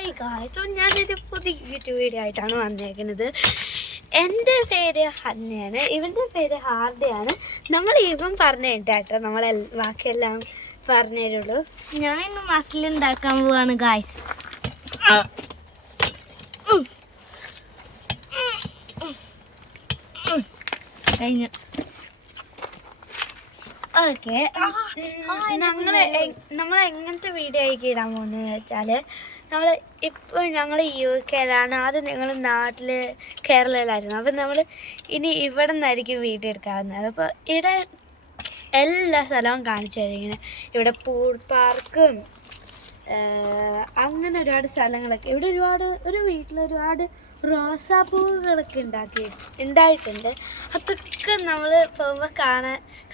Hi guys, ഞാനൊരു പുതിയ YouTube video ആയിട്ടാണ് വന്നേക്കുന്നത്. എൻ്റെ പേര് ഹന്നയാണ്, ഇവൻ്റെ പേര് ഹാർദിയാണ്. നമ്മൾ ഇവൻ പറഞ്ഞു കേട്ടോ, നമ്മളെ ബാക്കിയെല്ലാം പറഞ്ഞു തരുള്ളൂ. ഞാൻ ഇന്ന് മസിൽ ഉണ്ടാക്കാൻ പോവാണ് ഗായ്സ്. കഴിഞ്ഞു. ഓക്കെ, നമ്മൾ എങ്ങനത്തെ വീഡിയോ ആയിരിക്കും ഇടാൻ പോകുന്നതെന്ന് വെച്ചാൽ, ഞങ്ങൾ UK-യിലാണ്. ആദ്യം ഞങ്ങൾ നാട്ടിൽ കേരളയിലായിരുന്നു. അപ്പം നമ്മൾ ഇനി ഇവിടെ നിന്നായിരിക്കും വീഡിയോ എടുക്കാവുന്നത്. അപ്പോൾ ഇവിടെ എല്ലാ സ്ഥലവും കാണിച്ചു തരും. ഇങ്ങനെ ഇവിടെ പൂൾ പാർക്കും അങ്ങനെ ഒരുപാട് സ്ഥലങ്ങളൊക്കെ. ഇവിടെ ഒരു വീട്ടിലൊരുപാട് റോസാപ്പൂവുകളൊക്കെ ഉണ്ടായിട്ടുണ്ട്. അതൊക്കെ നമ്മൾ പോകുമ്പോൾ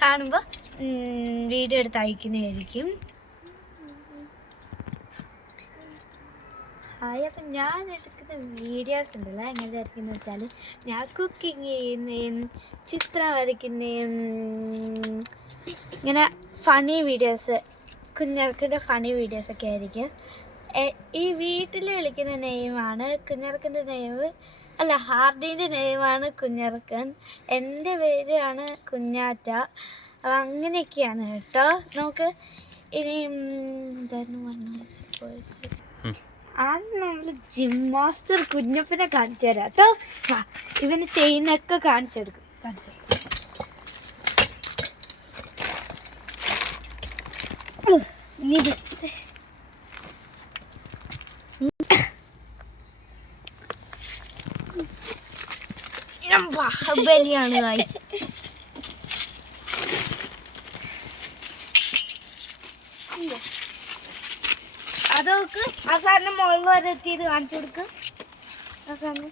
കാണുമ്പോൾ വീഡിയോ എടുത്ത് അയക്കുന്നതായിരിക്കും. അപ്പം ഞാൻ എടുക്കുന്ന വീഡിയോസ് ഉണ്ടല്ലോ എങ്ങനെയായിരിക്കും വെച്ചാൽ, ഞാൻ കുക്കിങ് ചെയ്യുന്നതും ചിത്രം വരയ്ക്കുന്നതും ഇങ്ങനെ ഫണി വീഡിയോസ്, കുഞ്ഞർക്കിൻ്റെ ഫണി വീഡിയോസൊക്കെ ആയിരിക്കും. ഈ വീട്ടിൽ വിളിക്കുന്ന നെയിമാണ് കുഞ്ഞർക്കൻ്റെ നെയിം അല്ല, ഹാർഡീൻ്റെ നെയിമാണ് കുഞ്ഞർക്കൻ. എൻ്റെ പേരാണ് കുഞ്ഞാറ്റ. അപ്പം അങ്ങനെയൊക്കെയാണ് കേട്ടോ. നമുക്ക് ഇനി എന്തായിരുന്നു പറഞ്ഞത്? ആദ്യം നമ്മൾ ജിം മാസ്റ്റർ കുഞ്ഞപ്പനെ കാണിച്ചു തരാം കേട്ടോ. ഇവന് ചെയ്യുന്നൊക്കെ കാണിച്ചെടുക്കും. ബാഹുബലിയാണ് ഗായ്സ്. അതൊക്കെ അവസാനം മുകളിൽ വരെ എത്തിയത് കാണിച്ചു കൊടുക്കും. അവസാനം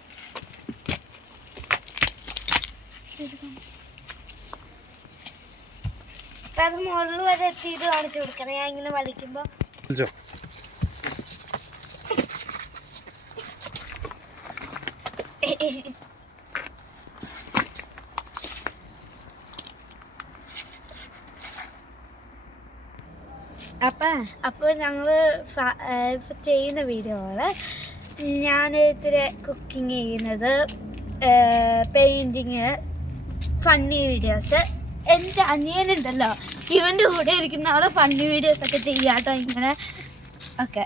അത് മുകളിൽ വരെ എത്തിയത് കാണിച്ചു കൊടുക്കണം. ഞാൻ ഇങ്ങനെ വലിക്കുമ്പോ അപ്പോൾ ഞങ്ങൾ ചെയ്യുന്ന വീഡിയോകൾ, ഞാൻ ഇത്തിരി കുക്കിങ് ചെയ്യുന്നത്, പെയിൻറ്റിങ്, ഫണ്ണി വീഡിയോസ്. എൻ്റെ അനിയനുണ്ടല്ലോ, ഇവൻ്റെ കൂടെ ഇരിക്കുന്ന അവളെ ഫണ്ണി വീഡിയോസൊക്കെ ചെയ്യാട്ടോ ഇങ്ങനെ. ഓക്കെ,